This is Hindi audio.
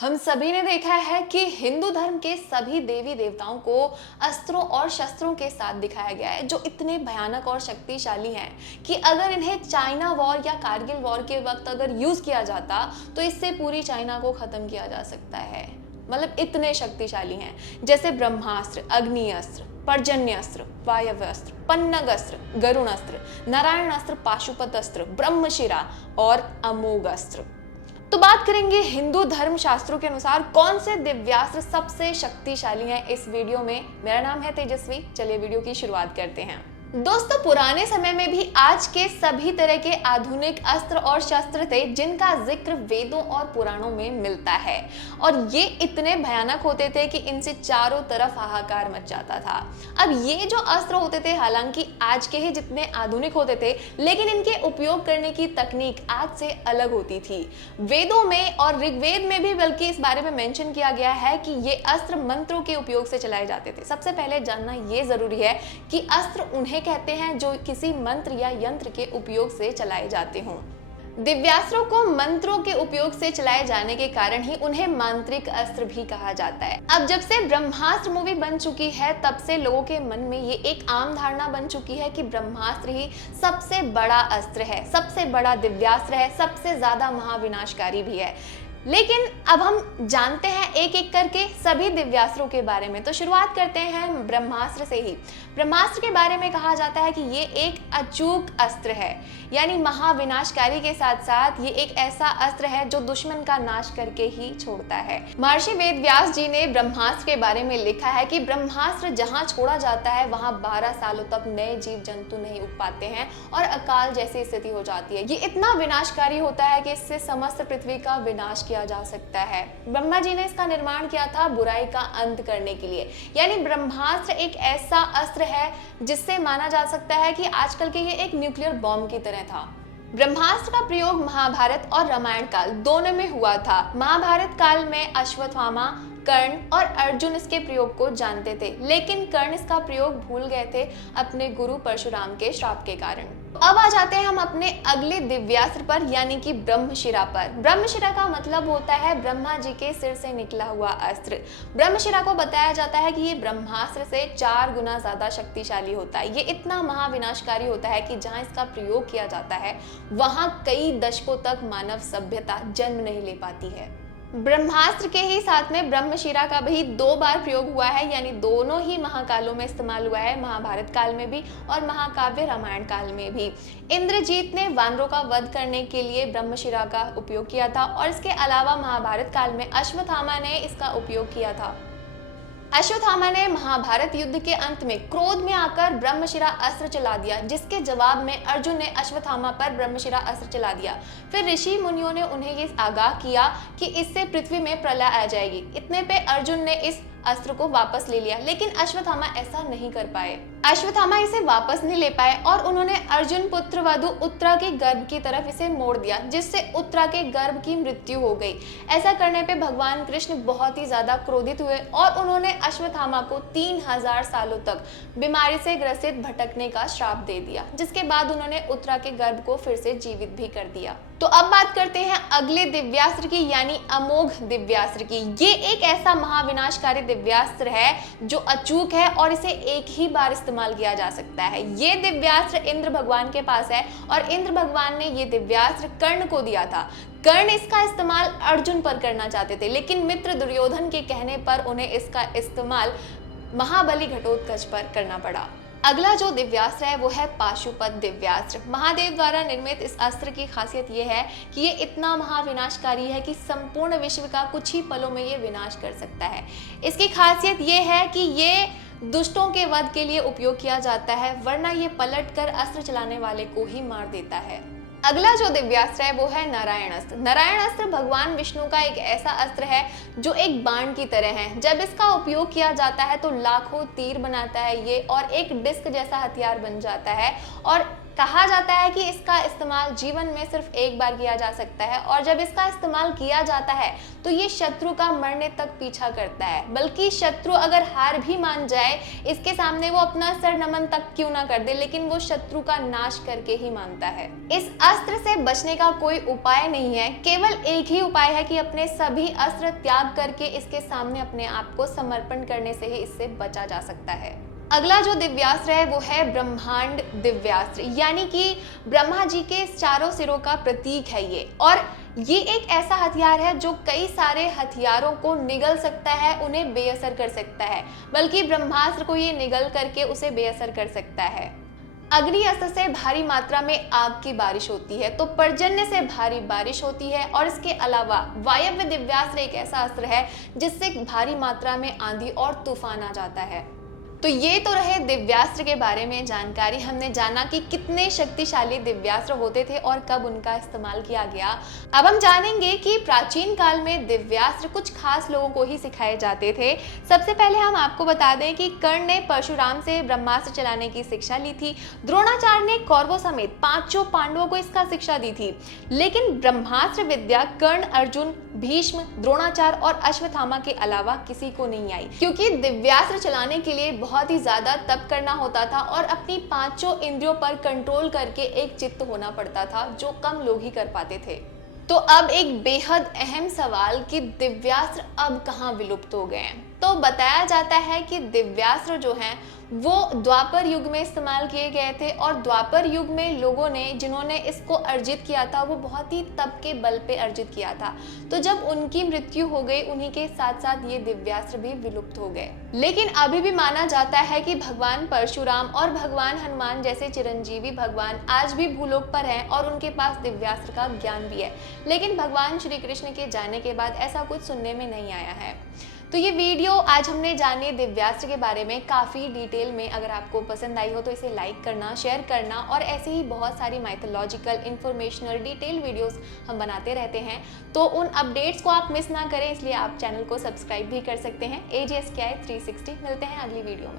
हम सभी ने देखा है कि हिंदू धर्म के सभी देवी देवताओं को अस्त्रों और शस्त्रों के साथ दिखाया गया है जो इतने भयानक और शक्तिशाली हैं कि अगर इन्हें चाइना वॉर या कारगिल वॉर के वक्त अगर यूज किया जाता तो इससे पूरी चाइना को खत्म किया जा सकता है। मतलब इतने शक्तिशाली हैं, जैसे ब्रह्मास्त्र, अग्नि अस्त्र, पर्जन्य अस्त्र, वायव्य अस्त्र, पन्नग अस्त्र, गरुण अस्त्र, नारायण अस्त्र, पाशुपत अस्त्र, ब्रह्मशिरा और अमोघ अस्त्र। तो बात करेंगे हिंदू धर्म शास्त्रों के अनुसार कौन से दिव्यास्त्र सबसे शक्तिशाली हैं इस वीडियो में। मेरा नाम है तेजस्वी, चलिए वीडियो की शुरुआत करते हैं। दोस्तों, पुराने समय में भी आज के सभी तरह के आधुनिक अस्त्र और शस्त्र थे जिनका जिक्र वेदों और पुराणों में मिलता है, और ये इतने भयानक होते थे कि इनसे चारों तरफ हाहाकार मच जाता था। अब ये जो अस्त्र होते थे हालांकि आज के ही जितने आधुनिक होते थे, लेकिन इनके उपयोग करने की तकनीक आज से अलग होती थी। वेदों में और ऋग्वेद में भी बल्कि इस बारे में मेंशन किया गया है कि ये अस्त्र मंत्रों के उपयोग से चलाए जाते थे। सबसे पहले जानना ये जरूरी है कि अस्त्र उन्हें कहते हैं जो किसी मंत्र या यंत्र के उपयोग से चलाए जाते हों। दिव्यास्त्रों को मंत्रों के उपयोग से चलाए जाने के कारण ही उन्हें मांत्रिक अस्त्र भी कहा जाता है। अब जब से ब्रह्मास्त्र मूवी बन चुकी है तब से लोगों के मन में ये एक आम धारणा बन चुकी है कि ब्रह्मास्त्र ही सबसे बड़ा अस्त्र है, सबसे बड़ा दिव्यास्त्र है, सबसे ज्यादा महाविनाशकारी भी है। लेकिन अब हम जानते हैं एक एक करके सभी दिव्यास्त्रों के बारे में। तो शुरुआत करते हैं ब्रह्मास्त्र से ही। ब्रह्मास्त्र के बारे में कहा जाता है कि ये एक अचूक अस्त्र है, यानी महाविनाशकारी के साथ साथ ये एक ऐसा अस्त्र है जो दुश्मन का नाश करके ही छोड़ता है। महर्षि वेदव्यास जी ने ब्रह्मास्त्र के बारे में लिखा है कि ब्रह्मास्त्र जहां छोड़ा जाता है वहां 12 सालों तक नए जीव जंतु नहीं उग पाते हैं और अकाल जैसी स्थिति हो जाती है। ये इतना विनाशकारी होता है कि इससे समस्त पृथ्वी का विनाश किया जा सकता है। ब्रह्मा जी ने इसका निर्माण किया था बुराई का अंत करने के लिए। यानी ब्रह्मास्त्र एक ऐसा अस्त्र है जिससे माना जा सकता है कि आजकल के ये एक न्यूक्लियर बॉम्ब की तरह था। ब्रह्मास्त्र का प्रयोग महाभारत और रामायण काल दोनों में हुआ था। महाभारत काल में अश्वत्थामा, कर्ण और अर्जुन इसके प्रयोग को जानते थे, लेकिन कर्ण इसका प्रयोग भूल गए थे अपने गुरु परशुराम के श्राप के कारण। अब आ जाते हैं हम अपने अगले दिव्यास्त्र पर, यानी कि ब्रह्मशिरा पर। ब्रह्मशिरा का मतलब होता है ब्रह्मा जी के सिर से निकला हुआ अस्त्र। ब्रह्मशिरा को बताया जाता है कि ये ब्रह्मास्त्र से 4 गुना ज्यादा शक्तिशाली होता है। ये इतना महाविनाशकारी होता है कि जहां इसका प्रयोग किया जाता है वहां कई दशकों तक मानव सभ्यता जन्म नहीं ले पाती है। ब्रह्मास्त्र के ही साथ में ब्रह्मशिरा का भी 2 बार प्रयोग हुआ है, यानी दोनों ही महाकालों में इस्तेमाल हुआ है, महाभारत काल में भी और महाकाव्य रामायण काल में भी। इंद्रजीत ने वानरों का वध करने के लिए ब्रह्मशिरा का उपयोग किया था, और इसके अलावा महाभारत काल में अश्वत्थामा ने इसका उपयोग किया था। अश्वत्थामा ने महाभारत युद्ध के अंत में क्रोध में आकर ब्रह्मशिरा अस्त्र चला दिया, जिसके जवाब में अर्जुन ने अश्वत्थामा पर ब्रह्मशिरा अस्त्र चला दिया। फिर ऋषि मुनियों ने उन्हें ये आगाह किया कि इससे पृथ्वी में प्रलय आ जाएगी। इतने पे अर्जुन ने इस अस्त्र को वापस ले लिया, लेकिन अश्वत्थामा ऐसा नहीं कर पाए। अश्वत्थामा इसे वापस नहीं ले पाए और उन्होंने अर्जुन पुत्र वधु उत्तरा के गर्भ की तरफ इसे मोड़ दिया, जिससे उत्तरा के गर्भ की मृत्यु हो गई। ऐसा करने पे भगवान कृष्ण बहुत ही ज्यादा क्रोधित हुए और उन्होंने अश्वत्थामा को 3000 सालों तक बीमारी से ग्रसित भटकने का श्राप दे दिया, जिसके बाद उन्होंने उत्तरा के गर्भ को फिर से जीवित भी कर दिया। तो अब बात करते हैं अगले दिव्यास्त्र की, यानी अमोघ दिव्यास्त्र की। ये एक ऐसा महाविनाशकारी दिव्यास्त्र है जो अचूक है और इसे एक ही बार इस्तेमाल किया जा सकता है। ये दिव्यास्त्र इंद्र भगवान के पास है और इंद्र भगवान ने ये दिव्यास्त्र कर्ण को दिया था। कर्ण इसका इस्तेमाल अर्जुन पर करना चाहते थे, लेकिन मित्र दुर्योधन के कहने पर उन्हें इसका इस्तेमाल महाबली घटोत्कच पर करना पड़ा। अगला जो दिव्यास्त्र है वो है पाशुपत दिव्यास्त्र। महादेव द्वारा निर्मित इस अस्त्र की खासियत ये है कि ये इतना महाविनाशकारी है कि संपूर्ण विश्व का कुछ ही पलों में ये विनाश कर सकता है। इसकी खासियत ये है कि ये दुष्टों के वध के लिए उपयोग किया जाता है, वरना ये पलटकर अस्त्र चलाने वाले को ही मार देता है। अगला जो दिव्यास्त्र है वो है नारायण अस्त्र। नारायण अस्त्र भगवान विष्णु का एक ऐसा अस्त्र है जो एक बाण की तरह है। जब इसका उपयोग किया जाता है तो लाखों तीर बनाता है ये, और एक डिस्क जैसा हथियार बन जाता है और कहा जाता है कि इसका इस्तेमाल जीवन में सिर्फ एक बार किया जा सकता है और जब इसका इस्तेमाल किया जाता है तो ये शत्रु का मरने तक पीछा करता है, बल्कि शत्रु अगर हार भी मान जाए इसके सामने वो अपना सर नमन तक क्यों ना कर दे, लेकिन वो शत्रु का नाश करके ही मानता है। इस अस्त्र से बचने का कोई उपाय नहीं है, केवल एक ही उपाय है कि अपने सभी अस्त्र त्याग करके इसके सामने अपने आप को समर्पण करने से ही इससे बचा जा सकता है। अगला जो दिव्यास्त्र है वो है ब्रह्मांड दिव्यास्त्र, यानी कि ब्रह्मा जी के चारों सिरों का प्रतीक है ये, और ये एक ऐसा हथियार है जो कई सारे हथियारों को निगल सकता है, उन्हें बेअसर कर सकता है, बल्कि ब्रह्मास्त्र को ये निगल करके उसे बेअसर कर सकता है। अग्नि अस्त्र से भारी मात्रा में आग की बारिश होती है, तो पर्जन्य से भारी बारिश होती है, और इसके अलावा वायव्य दिव्यास्त्र एक ऐसा अस्त्र है जिससे भारी मात्रा में आंधी और तूफान आ जाता है। तो ये तो रहे दिव्यास्त्र के बारे में जानकारी। हमने जाना कि कितने शक्तिशाली दिव्यास्त्र होते थे और कब उनका इस्तेमाल किया गया। अब हम जानेंगे कि प्राचीन काल में दिव्यास्त्र कुछ खास लोगों को ही सिखाए जाते थे। सबसे पहले हम आपको बता दें कि कर्ण ने परशुराम से ब्रह्मास्त्र चलाने की शिक्षा ली थी। द्रोणाचार्य ने कौरवों समेत पांचों पांडवों को इसका शिक्षा दी थी, लेकिन ब्रह्मास्त्र विद्या कर्ण, अर्जुन, भीष्म, द्रोणाचार्य और अश्वत्थामा के अलावा किसी को नहीं आई, क्योंकि दिव्यास्त्र चलाने के लिए बहुत ही ज्यादा तप करना होता था और अपनी पांचों इंद्रियों पर कंट्रोल करके एक चित्त होना पड़ता था, जो कम लोग ही कर पाते थे। तो अब एक बेहद अहम सवाल कि दिव्यास्त्र अब कहाँ विलुप्त हो गए हैं। तो बताया जाता है कि दिव्यास्त्र जो हैं वो द्वापर युग में इस्तेमाल किए गए थे, और द्वापर युग में लोगों ने जिन्होंने इसको अर्जित किया था वो बहुत ही तप के बल पे अर्जित किया था। तो जब उनकी मृत्यु हो गई, उन्हीं के साथ साथ ये दिव्यास्त्र भी विलुप्त हो गए। लेकिन अभी भी माना जाता है कि भगवान परशुराम और भगवान हनुमान जैसे चिरंजीवी भगवान आज भी भूलोक पर हैं और उनके पास दिव्यास्त्र का ज्ञान भी है, लेकिन भगवान श्री कृष्ण के जाने के बाद ऐसा कुछ सुनने में नहीं आया है। तो ये वीडियो आज हमने जाने दिव्यास्त्र के बारे में काफ़ी डिटेल में। अगर आपको पसंद आई हो तो इसे लाइक करना, शेयर करना, और ऐसे ही बहुत सारी माइथोलॉजिकल, इंफॉर्मेशनल, डिटेल वीडियोस हम बनाते रहते हैं, तो उन अपडेट्स को आप मिस ना करें, इसलिए आप चैनल को सब्सक्राइब भी कर सकते हैं। AGSKI 360। मिलते हैं अगली वीडियो में।